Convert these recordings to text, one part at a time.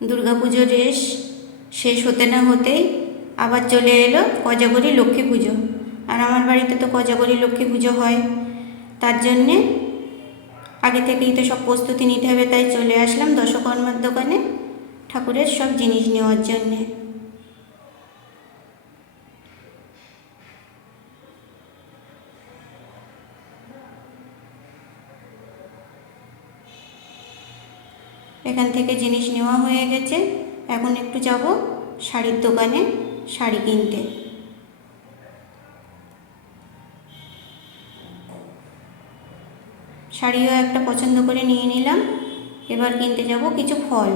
দুর্গাপুজোর রেশ শেষ হতে না হতেই আবার চলে এলো কোজাগরী লক্ষ্মী পুজো। আর আমার বাড়িতে তো কোজাগরী লক্ষ্মী পুজো হয়, তার জন্যে আগে থেকেই তো সব প্রস্তুতি নিতে হবে। তাই চলে আসলাম দশকর্মার দোকানে ঠাকুরের সব জিনিস নেওয়ার জন্যে। এখান থেকে জিনিস নেওয়া হয়ে গেছে, এখন একটু যাব শাড়ির দোকানে শাড়ি কিনতে। শাড়িও একটা পছন্দ করে নিয়ে নিলাম। এবার কিনতে যাব কিছু ফল।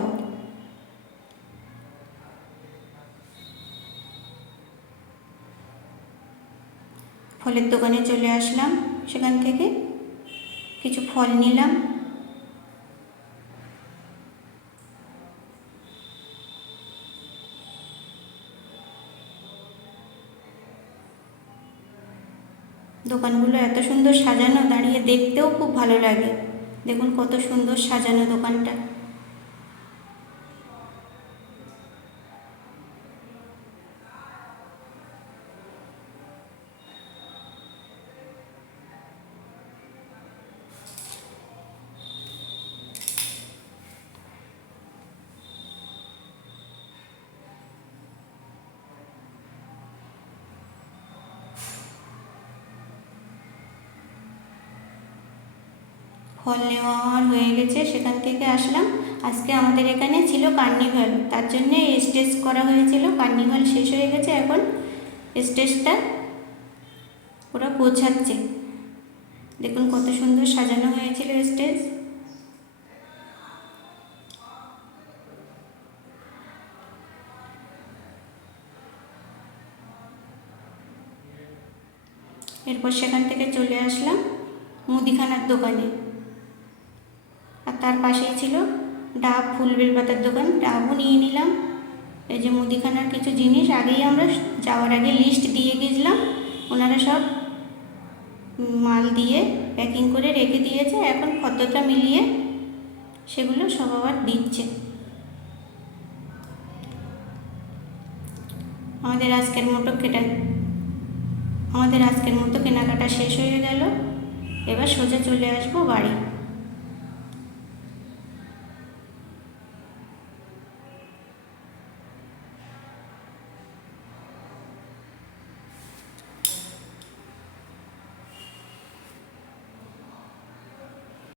ফলের দোকানে চলে আসলাম, সেখান থেকে কিছু ফল নিলাম। দোকানগুলো এত সুন্দর সাজানো, দাঁড়িয়ে দেখতেও খুব ভালো লাগে। দেখুন কত সুন্দর সাজানো দোকানটা। ফল নেওয়া আমার হয়ে গেছে, সেখান থেকে আসলাম। আজকে আমাদের এখানে ছিল কার্নিভাল, তার জন্যে স্টেজ করা হয়েছিল। কার্নিভাল শেষ হয়ে গেছে, এখন স্টেজটা ওরা গোছাচ্ছে। দেখুন কত সুন্দর সাজানো হয়েছিল স্টেজ। এরপর সেখান থেকে চলে আসলাম মুদিখানার দোকানে। আর তার পাশেই ছিল ডাব ফুল বেলপাতার দোকান, ডাবও নিয়ে নিলাম। এই যে মুদিখানার কিছু জিনিস আগেই আমরা যাওয়ার আগে লিস্ট দিয়ে গেছিলাম, ওনারা সব মাল দিয়ে প্যাকিং করে রেখে দিয়েছে। এখন ফটোটা মিলিয়ে সেগুলো সব আবার দিচ্ছে। আমাদের আজকের মতো কেনাকাটা শেষ হয়ে গেল। এবার সোজা চলে আসবো বাড়ি।